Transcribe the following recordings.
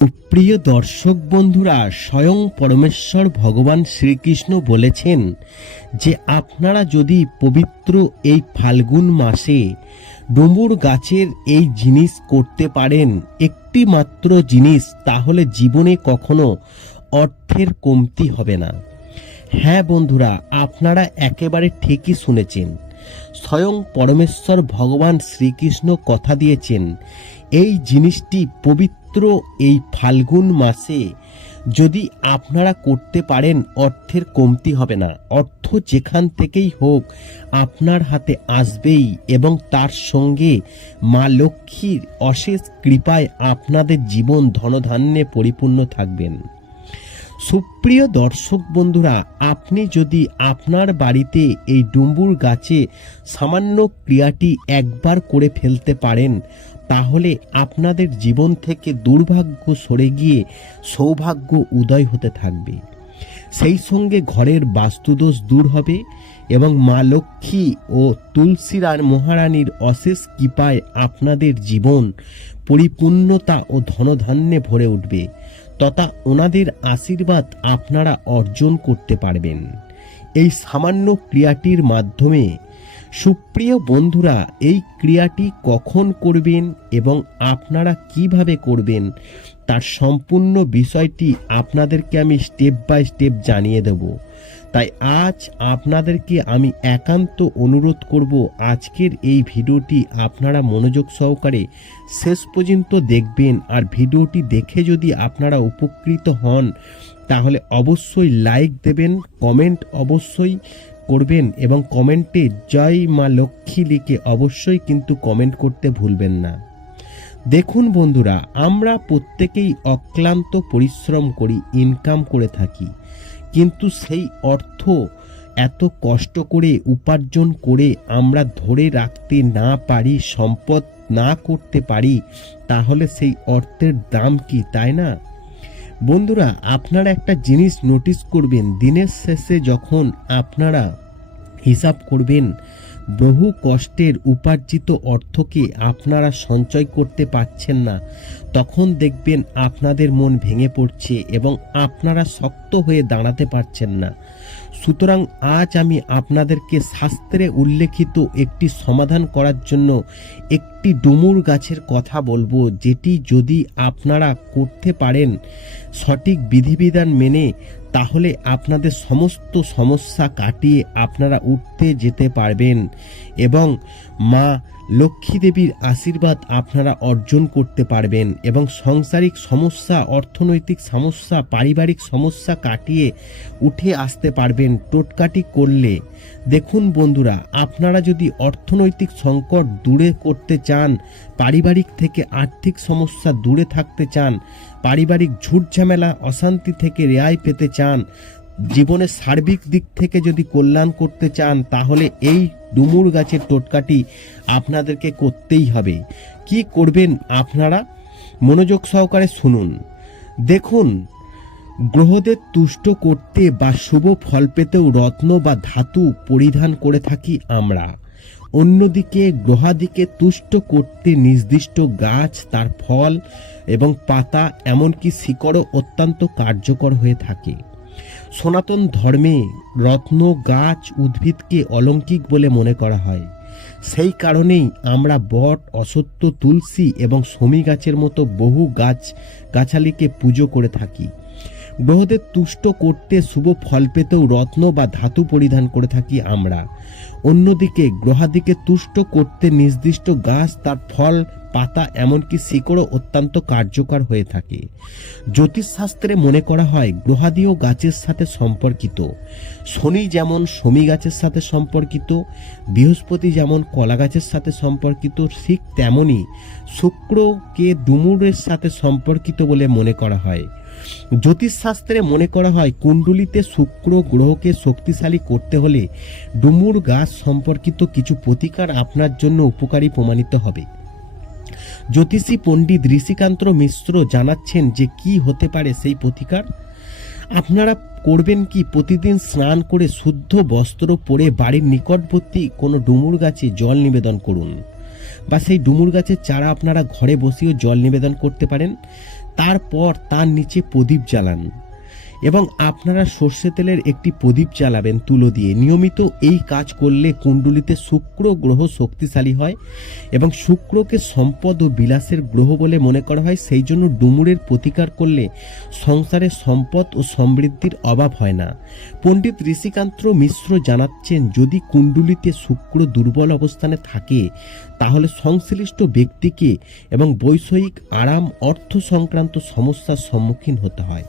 প্রিয় দর্শক বন্ধুরা, স্বয়ং পরমেশ্বর ভগবান শ্রীকৃষ্ণ বলেছেন যে আপনারা যদি পবিত্র এই ফাল্গুন মাসে ডুমুর গাছের এই জিনিস করতে পারেন, একটি মাত্র জিনিস, তাহলে জীবনে কখনো অর্থের কমতি হবে না। হ্যাঁ বন্ধুরা, আপনারা একেবারে ঠিকই শুনেছেন। স্বয়ং পরমেশ্বর ভগবান শ্রীকৃষ্ণ কথা দিয়েছেন, এই জিনিসটি পবিত্র এই ফাল্গুন মাসে যদি আপনারা করতে পারেন, অর্থের কমতি হবে না। অর্থ যেখান থেকেই হোক, আপনার হাতে আসবেই এবং তার সঙ্গে মা লক্ষ্মীর অশেষ কৃপায় আপনাদের জীবন ধনধান্যে পরিপূর্ণ থাকবেন। সুপ্রিয় দর্শক বন্ধুরা, আপনি যদি আপনার বাড়িতে এই ডুম্বুর গাছে সামান্য ক্রিয়াটি একবার করে ফেলতে পারেন তাহলে আপনাদের জীবন থেকে দুর্ভাগ্য সরে গিয়ে সৌভাগ্য উদয় হতে থাকবে। সেই সঙ্গে ঘরের বাস্তুদোষ দূর হবে এবং মা লক্ষ্মী ও তুলসী তুলসীরার মহারানীর অশেষ কৃপায় আপনাদের জীবন পরিপূর্ণতা ও ধনধান্যে ভরে উঠবে, তথা ওনাদের আশীর্বাদ আপনারা অর্জন করতে পারবেন। এই সামান্য ক্রিয়াটির মাধ্যমে সুপ্রিয় বন্ধুরা, এই ক্রিয়াটি কখন করবেন এবং আপনারা কীভাবে করবেন, তার সম্পূর্ণ বিষয়টি আপনাদেরকে আমি স্টেপ বাই স্টেপ জানিয়ে দেব। তাই আজ আপনাদেরকে আমি একান্ত অনুরোধ করব, আজকের এই ভিডিওটি আপনারা মনোযোগ সহকারে শেষ পর্যন্ত দেখবেন আর ভিডিওটি দেখে যদি আপনারা উপকৃত হন, তাহলে অবশ্যই লাইক দেবেন কমেন্ট অবশ্যই করবেন এবং কমেন্টে জয় মা লক্ষ্মী লিখে অবশ্যই কিন্তু কমেন্ট করতে ভুলবেন না। দেখুন বন্ধুরা, আমরা প্রত্যেকেই অক্লান্ত পরিশ্রম করি ইনকাম করে থাকি। কিন্তু সেই অর্থ এত কষ্ট করে উপার্জন করে আমরা ধরে রাখতে না পারি, সম্পদ না করতে পারি, তাহলে সেই অর্থের দাম কি, তাই না? বন্ধুরা, আপনারা একটা জিনিস নোটিস করবেন, দিনের শেষে যখন আপনারা হিসাব করবেন, বহু কষ্টের উপার্জিত অর্থকে আপনারা সঞ্চয় করতে পারছেন না, তখন দেখবেন আপনাদের মন ভেঙে পড়ছে এবং আপনারা শক্ত হয়ে দাঁড়াতে পারছেন না। সুতরাং আজ আমি আপনাদেরকে শাস্ত্রে উল্লেখিত একটি সমাধান করার জন্য একটি ডুমুর গাছের কথা বলব, যেটি যদি আপনারা করতে পারেন সঠিক বিধিবিধান মেনে, তাহলে আপনাদের সমস্ত সমস্যা কাটিয়ে আপনারা উঠতে যেতে পারবেন। এবং মা লক্ষ্মী দেবীর আশীর্বাদ আপনারা অর্জন করতে পারবেন এবং সাংসারিক সমস্যা, অর্থনৈতিক সমস্যা, পারিবারিক সমস্যা কাটিয়ে উঠে আসতে পারবেন টোটকাটি করলে। দেখুন বন্ধুরা, আপনারা যদি অর্থনৈতিক সংকট দূরে করতে চান, পারিবারিক থেকে আর্থিক সমস্যা দূরে থাকতে চান, পারিবারিক ঝুট ঝামেলা অশান্তি থেকে রেহাই পেতে চান জীবনের সার্বিক দিক থেকে যদি কল্যাণ করতে চান, তাহলে এই ডুমুর গাছের টোটকাটি আপনাদেরকে করতেই হবে। কি করবেন আপনারা? মনোযোগ সহকারে শুনুন। দেখুন, গ্রহদের তুষ্ট করতে বা শুভ ফল পেতেও রত্ন বা ধাতু পরিধান করে থাকি আমরা। অন্যদিকে, গ্রহাদিকে তুষ্ট করতে নির্দিষ্ট গাছ, তার ফল এবং পাতা, এমনকি শিকড়ও অত্যন্ত কার্যকর হয়ে থাকে। সনাতন ধর্মে রত্ন, গাছ, উদ্ভিদকে অলৌকিক বলে মনে করা হয়। সেই কারণেই আমরা বট অসত্য তুলসী এবং শমী গাছের মতো বহু গাছ, গাছালিকে পুজো করে থাকি। গ্রহদের তুষ্ট করতে শুভ ফল পেতেও রত্ন বা ধাতু পরিধান করে থাকি আমরা। অন্যদিকে গ্রহাদিকে তুষ্ট করতে নির্দিষ্ট গাছ তার ফল পাতা এমনকি শিকড়ও অত্যন্ত কার্যকর হয়ে থাকে। জ্যোতিষশাস্ত্রে মনে করা হয়, গ্রহাদিও গাছের সাথে সম্পর্কিত। শনি যেমন শমী গাছের সাথে সম্পর্কিত, বৃহস্পতি যেমন কলা গাছের সাথে সম্পর্কিত, ঠিক তেমনই শুক্রকে ডুমুরের সাথে সম্পর্কিত বলে মনে করা হয়। জ্যোতিষশাস্ত্রে মনে করা হয়, কুণ্ডলিতে শুক্র গ্রহকে শক্তিশালী করতে হলে ডুমুর গাছ সম্পর্কিত কিছু প্রতিকার আপনার জন্য উপকারী প্রমাণিত হবে। জ্যোতিষী পণ্ডিত ঋষিকান্ত মিশ্র জানাচ্ছেন যে কি হতে পারে সেই প্রতিকার। আপনারা করবেন কি? প্রতিদিন স্নান করে শুদ্ধ বস্ত্র পরে বাড়ির নিকটবর্তী কোনো ডুমুর গাছে জল নিবেদন করুন। বা সেই ডুমুর গাছের চারা আপনারা ঘরে বসেও জল নিবেদন করতে পারেন। তারপর তার নিচে প্রদীপ জ্বালান। এবং আপনারা সর্ষে তেলের একটি প্রদীপ জ্বালাবেন তুলো দিয়ে। নিয়মিত এই কাজ করলে কুণ্ডলিতে শুক্র গ্রহ শক্তিশালী হয় এবং শুক্রকে সম্পদ ও বিলাসের গ্রহ বলে মনে করা হয়। সেই জন্য ডুমুরের প্রতিকার করলে সংসারে সম্পদ ও সমৃদ্ধির অভাব হয় না। পণ্ডিত ঋষিকান্ত মিশ্র জানাচ্ছেন, যদি কুণ্ডলিতে শুক্র দুর্বল অবস্থানে থাকে, তাহলে সংশ্লিষ্ট ব্যক্তিকে এবং বৈষয়িক আরাম অর্থ সংক্রান্ত সমস্যার সম্মুখীন হতে হয়।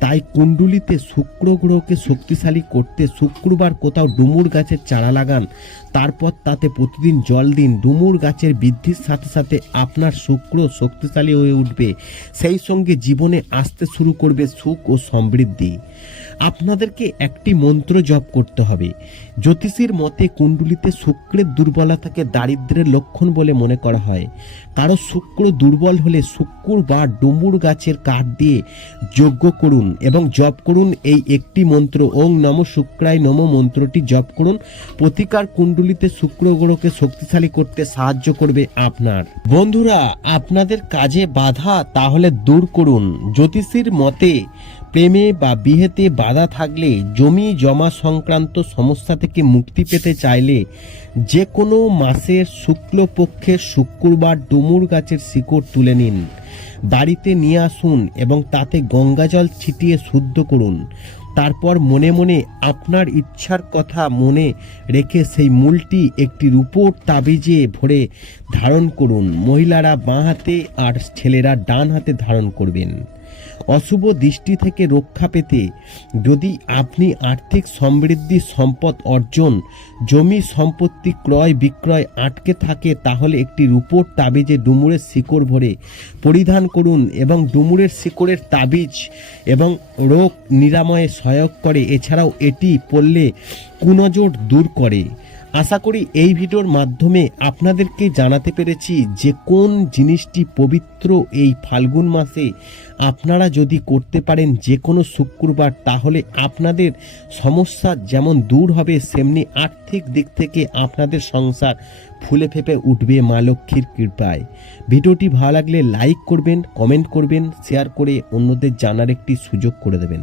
তাই কুণ্ডুলিতে শুক্র গ্রহকে শক্তিশালী করতে শুক্রবার কোথাও ডুমুর গাছের চারা লাগান। তারপর তাতে প্রতিদিন জল দিন। ডুমুর গাছের বৃদ্ধির সাথে সাথে আপনার শুক্র শক্তিশালী হয়ে উঠবে। সেই সঙ্গে জীবনে আসতে শুরু করবে সুখ ও সমৃদ্ধি। আপনাদেরকে একটি মন্ত্র জপ করতে হবে। জ্যোতিষীর মতে কুণ্ডুলিতে শুক্রের দুর্বলতাকে দারিদ্র্যের লক্ষণ বলে মনে করা হয়। কারও শুক্র দুর্বল হলে শুক্র বা ডুমুর গাছের কাঠ দিয়ে যজ্ঞ করুন এবং জপ করুন এই একটি মন্ত্র। ওং নম শুক্রায় নম মন্ত্রটি জপ করুন। প্রতিকার কুণ্ডুলিতে শুক্র গ্রহকে শক্তিশালী করতে সাহায্য করবে আপনার। বন্ধুরা, আপনাদের কাজে বাধা তাহলে দূর করুন। জ্যোতিষীর মতে প্রেমে বা বিহেতে বাধা থাকলে, জমি জমা সংক্রান্ত সমস্যা থেকে মুক্তি পেতে চাইলে যে কোনো মাসের শুক্লপক্ষের শুক্রবার ডুমুর গাছের শিকড় তুলে নিন। বাড়িতে নিয়ে আসুন এবং তাতে গঙ্গাজল ছিটিয়ে শুদ্ধ করুন। তারপর মনে মনে আপনার ইচ্ছার কথা মনে রেখে সেই মূলটি একটি রূপোর তাবিজে ভরে ধারণ করুন। মহিলারা বাঁ হাতে আর ছেলেরা ডান হাতে ধারণ করবেন। অশুভ দৃষ্টি থেকে রক্ষা পেতে যদি আপনি আর্থিক সমৃদ্ধি সম্পদ অর্জন, জমি সম্পত্তি ক্রয় বিক্রয় আটকে থাকে, তাহলে একটি রূপোর তাবিজে ডুমুরের শিকড় ভরে পরিধান করুন এবং ডুমুরের শিকড়ের তাবিজ এবং রোগ নিরাময়ে সহায়ক করে। এছাড়াও এটি পড়লে কুনজর দূর করে। আশা করি এই ভিডিওর মাধ্যমে আপনাদেরকে জানাতে পেরেছি যে কোন জিনিসটি পবিত্র এই ফাল্গুন মাসে আপনারা যদি করতে পারেন যে কোনো শুক্রবার, তাহলে আপনাদের সমস্যা যেমন দূর হবে, সেমনি আর্থিক দিক থেকে আপনাদের সংসার ফুলে ফেপে উঠবে মা লক্ষ্মীর কৃপায়। ভিডিওটি ভালো লাগলে লাইক করবেন, কমেন্ট করবেন, শেয়ার করে অন্যদের জানার একটি সুযোগ করে দেবেন।